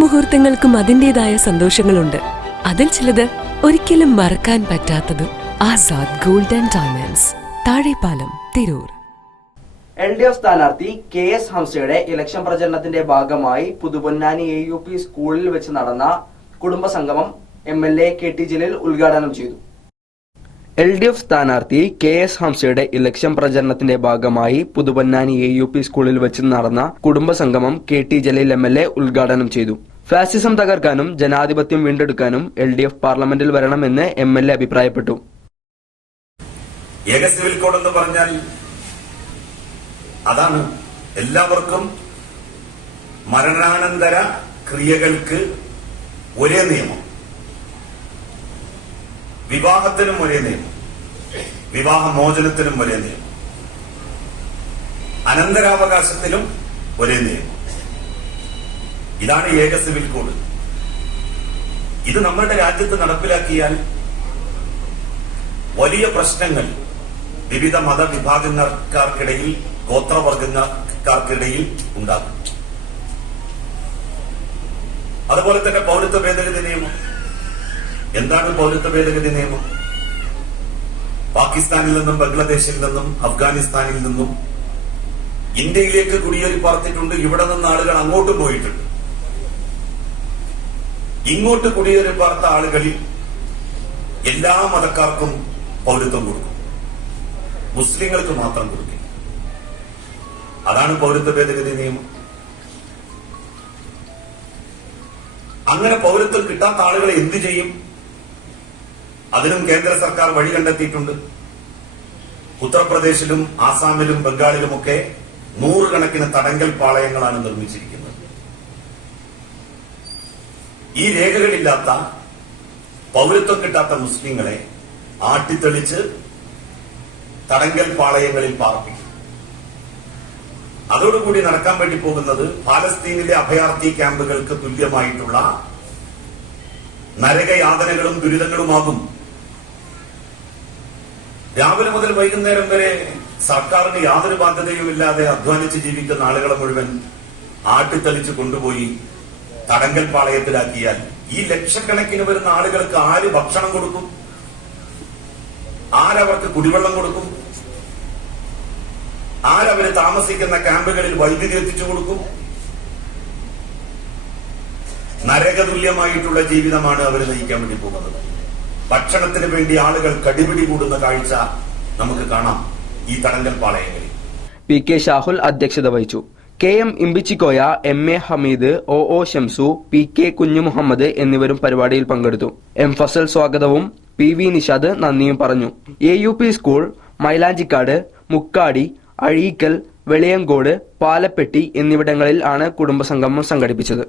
മുഹൂർത്തങ്ങൾക്കും അതിന്റെതായ സന്തോഷങ്ങളുണ്ട്. അതിൽ ചിലത് ഒരിക്കലും മറക്കാൻ പറ്റാത്തതും Azad golden diamonds Thazhepalam Tirur. L D F സ്ഥാനാർത്ഥി കെ എസ് ഹംസയുടെ ഇലക്ഷൻ പ്രചരണത്തിന്റെ ഭാഗമായി പുതുപൊന്നാനി എ യു പി സ്കൂളിൽ വെച്ച് നടന്ന കുടുംബസംഗമം M L A K T Jaleel ഉദ്ഘാടനം ചെയ്തു. എൽ ഡി എഫ് സ്ഥാനാർത്ഥി കെ എസ് ഹംസയുടെ ഇലക്ഷൻ പ്രചരണത്തിന്റെ ഭാഗമായി പുതുപൊന്നാനി എ യു പി സ്കൂളിൽ വെച്ച് നടന്ന കുടുംബസംഗമം K T Jaleel M L A ഉദ്ഘാടനം ചെയ്തു. ഫാസിസം തകർക്കാനും ജനാധിപത്യം വീണ്ടെടുക്കാനും എൽ ഡി എഫ് പാർലമെന്റിൽ വരണമെന്ന് എം എൽ എ അഭിപ്രായപ്പെട്ടു. ഏക സിവിൽ കോഡ് എന്ന് പറഞ്ഞാൽ അതാണ്. എല്ലാവർക്കും മരണാനന്തര ക്രിയകൾക്ക് ഒരേ നിയമം. വിവാഹത്തിനും ഒരേ നിയമം. വിവാഹമോചനത്തിനും ഒരേ നിയമം. അനന്തരാവകാശത്തിനും ഒരേ നിയമം. ഇതാണ് ഏക സിവിൽ കോഡ്. ഇത് നമ്മുടെ രാജ്യത്ത് നടപ്പിലാക്കിയാൽ വലിയ പ്രശ്നങ്ങൾ വിവിധ മതവിഭാഗങ്ങൾക്കാർക്കിടയിൽ ഗോത്രവർഗങ്ങൾക്കാർക്കിടയിൽ ഉണ്ടാകും. അതുപോലെ തന്നെ പൗരത്വ ഭേദഗതി നിയമം. എന്താണ് പൗരത്വ ഭേദഗതി നിയമം? പാകിസ്ഥാനിൽ നിന്നും ബംഗ്ലാദേശിൽ നിന്നും അഫ്ഗാനിസ്ഥാനിൽ നിന്നും ഇന്ത്യയിലേക്ക് കുടിയേറി പാർത്തിട്ടുണ്ട് ഇവിടെ നിന്ന് ആളുകൾ അങ്ങോട്ടും പോയിട്ടുണ്ട്. ഇങ്ങോട്ട് കുടിയേറി പാർത്ത ആളുകളിൽ എല്ലാ മതക്കാർക്കും പൗരത്വം കൊടുക്കും. മുസ്ലിങ്ങൾക്ക് മാത്രം കൊടുക്കില്ല. അതാണ് പൗരത്വ ഭേദഗതി നിയമം. അങ്ങനെ പൗരത്വം കിട്ടാത്ത ആളുകളെ എന്തു ചെയ്യും? അതിനും കേന്ദ്ര സർക്കാർ വഴി കണ്ടെത്തിയിട്ടുണ്ട്. ഉത്തർപ്രദേശിലും ആസാമിലും ബംഗാളിലുമൊക്കെ നൂറുകണക്കിന് തടങ്കൽ പാളയങ്ങളാണ് നിർമ്മിച്ചിരിക്കുന്നത്. ഈ രേഖകളില്ലാത്ത പൗരത്വം കിട്ടാത്ത മുസ്ലിങ്ങളെ ആട്ടിത്തെളിച്ച് തടങ്കൽ പാളയങ്ങളിൽ പാർപ്പിക്കും. അതോടുകൂടി നടക്കാൻ വേണ്ടി പോകുന്നത് പാലസ്തീനിലെ അഭയാർത്ഥി ക്യാമ്പുകൾക്ക് തുല്യമായിട്ടുള്ള നരകയാതനകളും ദുരിതങ്ങളുമാകും രാവിലെ മുതൽ വൈകുന്നേരം വരെ സർക്കാരിന് യാതൊരു ബാധ്യതയുമില്ലാതെ അധ്വാനിച്ച് ജീവിക്കുന്ന ആളുകളെ മുഴുവൻ ആട്ടിത്തളിച്ച് കൊണ്ടുപോയി തടങ്കൽ പാളയത്തിലാക്കിയാൽ ഈ ലക്ഷക്കണക്കിന് വരുന്ന ആളുകൾക്ക് ആര് ഭക്ഷണം കൊടുക്കും? ആരവർക്ക് കുടിവെള്ളം കൊടുക്കും? ആരവര് താമസിക്കുന്ന ക്യാമ്പുകളിൽ വൈദ്യുതി എത്തിച്ചു കൊടുക്കും? നരകതുല്യമായിട്ടുള്ള ജീവിതമാണ് അവർ നയിക്കാൻ വേണ്ടി പോകുന്നത്. ഭക്ഷണത്തിന് വേണ്ടി ആളുകൾ കടിപിടി കൂടുന്ന കാഴ്ച നമുക്ക് കാണാം ഈ തടങ്കൽ പാളയങ്ങളിൽ. പി കെ ഷാഹുൽ അധ്യക്ഷത വഹിച്ചു. K M Imbichikoya M A Hameed O O Shamsu P K Kunjumuhammad എന്നിവരും പരിപാടിയിൽ പങ്കെടുത്തു. എം ഫസൽ സ്വാഗതവും പി വി നിഷാദ് നന്ദിയും പറഞ്ഞു. A U P school Mylanchikkad Mukkadi Azhikkal Veliyankode Palappetti എന്നിവിടങ്ങളിൽ ആണ് കുടുംബസംഗമം സംഘടിപ്പിച്ചത്.